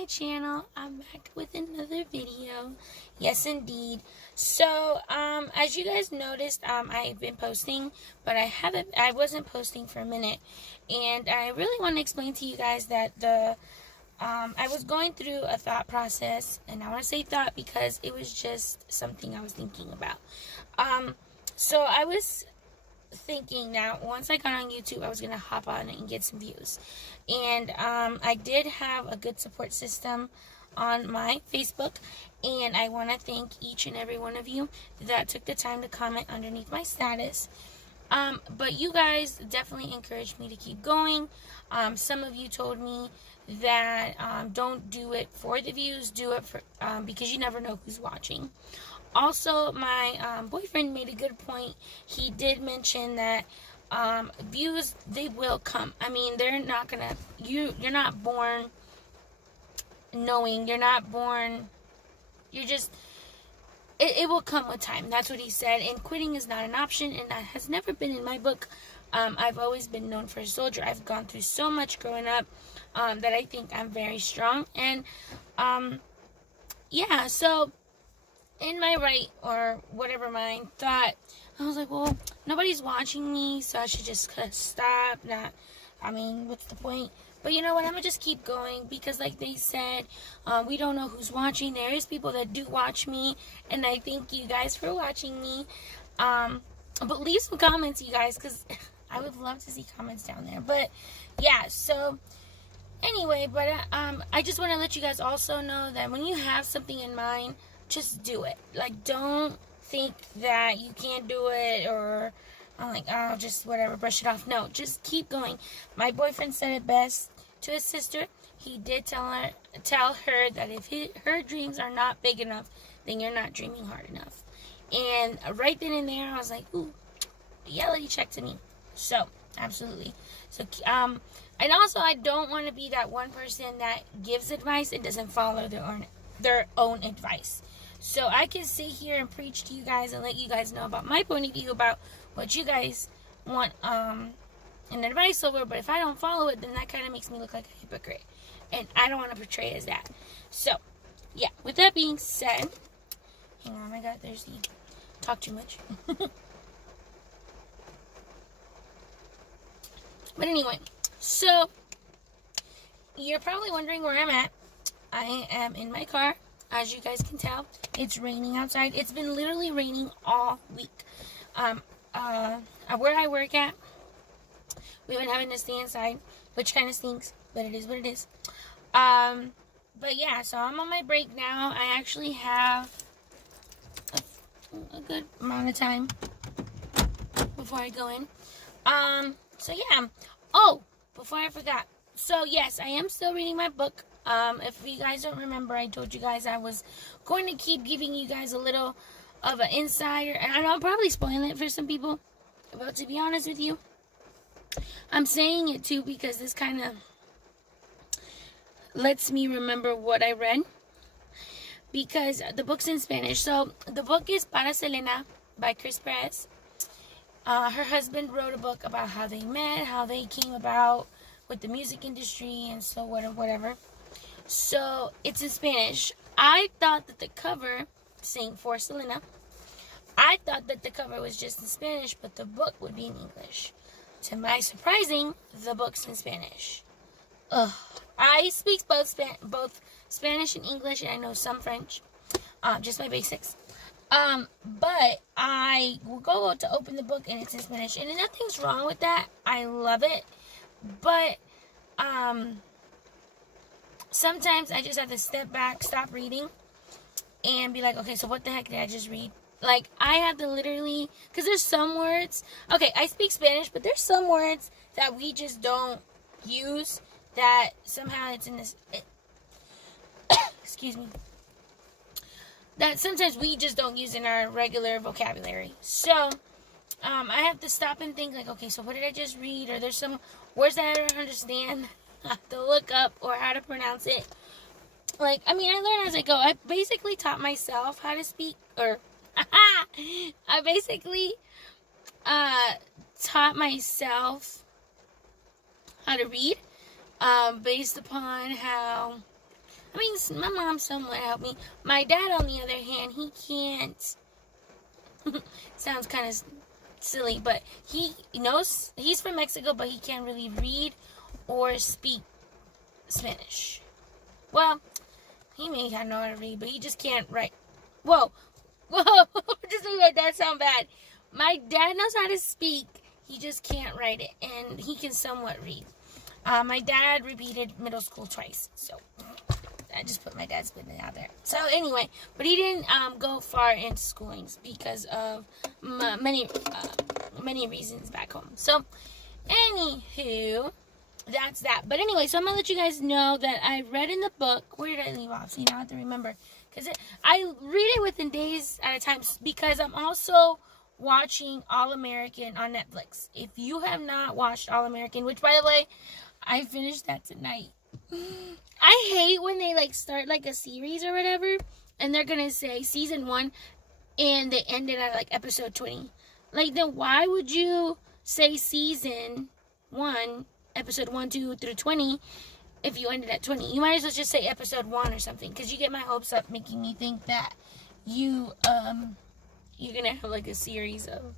my channel. I'm back with another video. Yes, indeed. So, as you guys noticed, I've been posting, but I wasn't posting for a minute. And I really want to explain to you guys that I was going through a thought process, and I want to say thought because it was just something I was thinking about. So I was thinking that once I got on YouTube, I was going to hop on and get some views. And I did have a good support system on my Facebook, and I want to thank each and every one of you that took the time to comment underneath my status. But you guys definitely encouraged me to keep going. Some of you told me that don't do it for the views, do it for because you never know who's watching. Also, my boyfriend made a good point. He did mention that views, they will come. I mean, they're not gonna, you're not born knowing, you're not born, you're just, it will come with time. That's what he said. And quitting is not an option, and that has never been in my book. I've always been known for a soldier. I've gone through so much growing up that I think I'm very strong. And yeah, so in my right or whatever mind thought, I was like, well, nobody's watching me, so I should just stop. I mean, what's the point? But you know what? I'm gonna just keep going because, like they said, we don't know who's watching. There is people that do watch me, and I thank you guys for watching me. But leave some comments, you guys, because I would love to see comments down there. But yeah, so anyway, but I just want to let you guys also know that when you have something in mind, just do it. Like, don't think that you can't do it, or I'm like, oh, just whatever, brush it off. No, just keep going. My boyfriend said it best to his sister. He did tell her that if her dreams are not big enough, then you're not dreaming hard enough. And right then and there, I was like, ooh, reality check to me. So, absolutely. So, and also, I don't want to be that one person that gives advice and doesn't follow their own advice. So I can sit here and preach to you guys and let you guys know about my point of view about what you guys want an advice over, but if I don't follow it, then that kind of makes me look like a hypocrite, and I don't want to portray as that. So yeah, with that being said, hang on, I got thirsty. Talk too much. But anyway, so you're probably wondering where I'm at. I am in my car. As you guys can tell, it's raining outside. It's been literally raining all week. Where I work at, we've been having to stay inside, which kind of stinks, but it is what it is. But yeah, so I'm on my break now. I actually have a good amount of time before I go in. So yeah. Oh, before I forgot. So yes, I am still reading my book. If you guys don't remember, I told you guys I was going to keep giving you guys a little of an insider, and I know I'm probably spoiling it for some people, but to be honest with you, I'm saying it too because this kind of lets me remember what I read, because the book's in Spanish. So the book is Para Selena by Chris Perez. Her husband wrote a book about how they met, how they came about with the music industry, and so whatever. So it's in Spanish. I thought that the cover, saying For Selena, I thought that the cover was just in Spanish, but the book would be in English. To my surprising, the book's in Spanish. Ugh. I speak both Spanish and English, and I know some French, just my basics. But I will go to open the book, and it's in Spanish, and nothing's wrong with that. I love it, but sometimes I just have to step back, stop reading, and be like, okay, so what the heck did I just read? Like, I have to literally, because there's some words, okay, I speak Spanish, but there's some words that we just don't use, that somehow it's in this, excuse me, that sometimes we just don't use in our regular vocabulary. So, I have to stop and think, like, okay, so what did I just read? Or there's some words that I don't understand. I have to look up or how to pronounce it. Like, I mean, I learn as I go. I basically taught myself how to speak, or I basically taught myself how to read based upon how I mean, my mom somewhat helped me. My dad, on the other hand, he can't. Sounds kind of silly, but he knows, he's from Mexico, but he can't really read or speak Spanish. Well, he may know how to read, but he just can't write. Whoa, just made my dad sound bad. My dad knows how to speak, he just can't write it, and he can somewhat read. My dad repeated middle school twice, so I just put my dad's business out there. So anyway, but he didn't go far into schoolings because of many reasons back home. So anywho, that's that. But anyway, so I'm gonna let you guys know that I read in the book. Where did I leave off? See, now I have to remember, because I read it within days at a time, because I'm also watching All American on Netflix. If you have not watched All American, which by the way, I finished that tonight. I hate when they start a series or whatever, and they're gonna say season 1, and they end it at episode 20. Then why would you say season 1, episode 1, 2 through 20, if you ended at 20? You might as well just say episode 1 or something, because you get my hopes up, making me think that you're gonna have a series of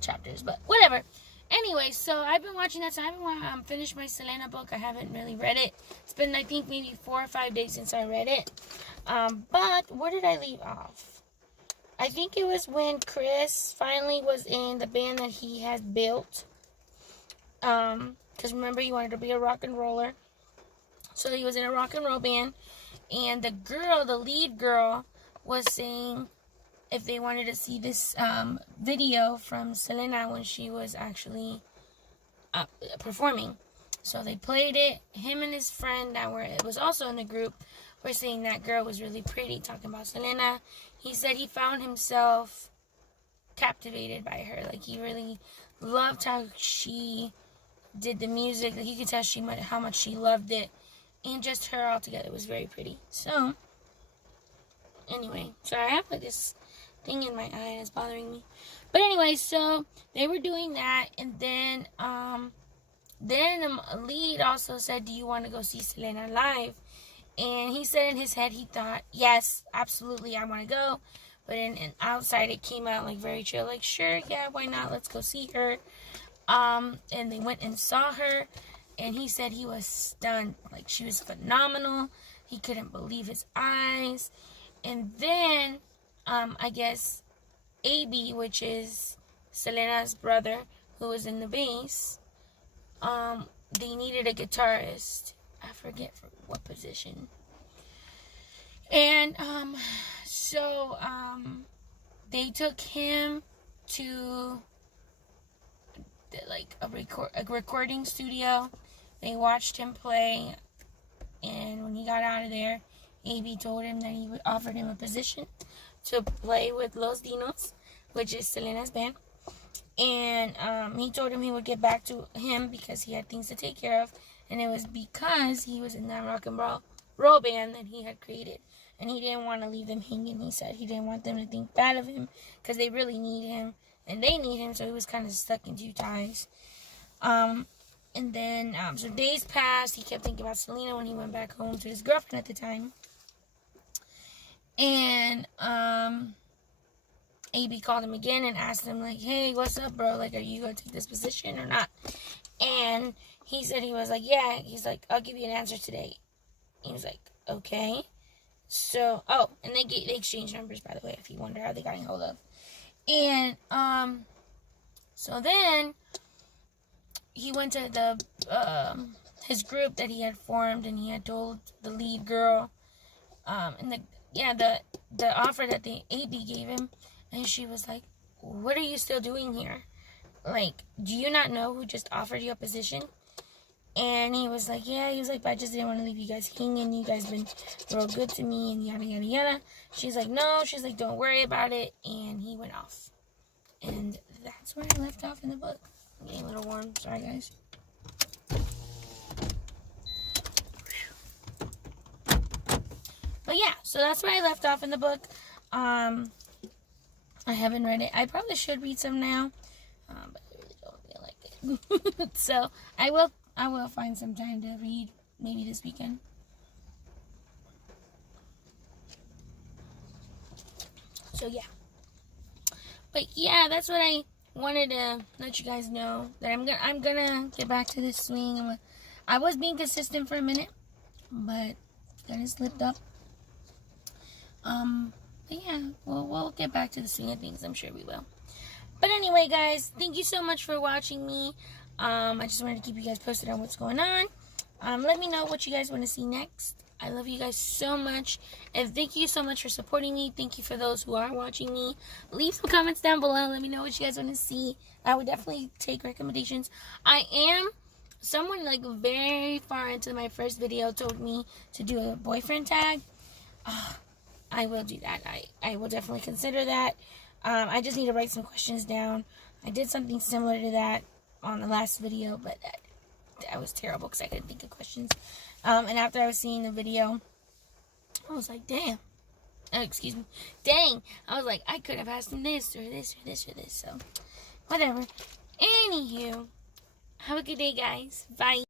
chapters, but whatever. Anyway, so I've been watching that, so I haven't finished my Selena book. I haven't really read it. It's been, I think, maybe 4 or 5 days since I read it. But where did I leave off? I think it was when Chris finally was in the band that he had built. Because remember, he wanted to be a rock and roller. So he was in a rock and roll band. And the lead girl, was saying if they wanted to see this video from Selena when she was actually performing. So they played it. Him and his friend it was also in the group were saying that girl was really pretty, talking about Selena. He said he found himself captivated by her. He really loved how she did the music. You could tell how much she loved it. And just her altogether was very pretty. So, anyway. Sorry, I have this thing in my eye and it's bothering me. But anyway, so they were doing that, and then the lead also said, do you want to go see Selena live? And he said in his head, he thought, yes, absolutely, I want to go. But and outside it came out very chill, sure, yeah, why not, let's go see her. And they went and saw her, and he said he was stunned. She was phenomenal. He couldn't believe his eyes. And then I guess AB, which is Selena's brother, who was in the bass, they needed a guitarist. I forget for what position. And so they took him to a recording studio. They watched him play, and when he got out of there, AB told him that he offered him a position to play with Los Dinos, which is Selena's band. And he told him he would get back to him because he had things to take care of. And it was because he was in that rock and roll band that he had created. And he didn't want to leave them hanging. He said he didn't want them to think bad of him because they really need him. And they need him, so he was kind of stuck in 2 ties. And then, so days passed. He kept thinking about Selena when he went back home to his girlfriend at the time. And AB called him again and asked him, hey, what's up, bro? Are you going to take this position or not? And he said he was yeah. He's I'll give you an answer today. He was okay. So, and they exchanged numbers, by the way, if you wonder how they got in hold of. And, so then he went to his group that he had formed, and he had told the lead girl, and the offer that the AB gave him, and she was what are you still doing here? Do you not know who just offered you a position? And he was yeah, he was but I just didn't want to leave you guys hanging. You guys been real good to me, and yada, yada, yada. She's no. She's don't worry about it. And he went off. And that's where I left off in the book. I'm getting a little warm. Sorry, guys. But yeah, so that's where I left off in the book. I haven't read it. I probably should read some now. But I really don't feel like it. So I will find some time to read, maybe this weekend. So yeah. But yeah, that's what I wanted to let you guys know, that I'm gonna get back to this swing. I was being consistent for a minute, but then it slipped up. But yeah, we'll get back to the swing of things. I'm sure we will. But anyway, guys, thank you so much for watching me. I just wanted to keep you guys posted on what's going on. Let me know what you guys want to see next. I love you guys so much, and thank you so much for supporting me. Thank you for those who are watching me. Leave some comments down below. Let me know what you guys want to see. I would definitely take recommendations. Someone like very far into my first video told me to do a boyfriend tag. I will do that. I will definitely consider that. I just need to write some questions down. I did something similar to that on the last video, but that was terrible because I couldn't think of questions. And after I was seeing the video, I was like, damn. Excuse me. Dang. I was like, I could have asked him this or this or this or this. So, whatever. Anywho, have a good day, guys. Bye.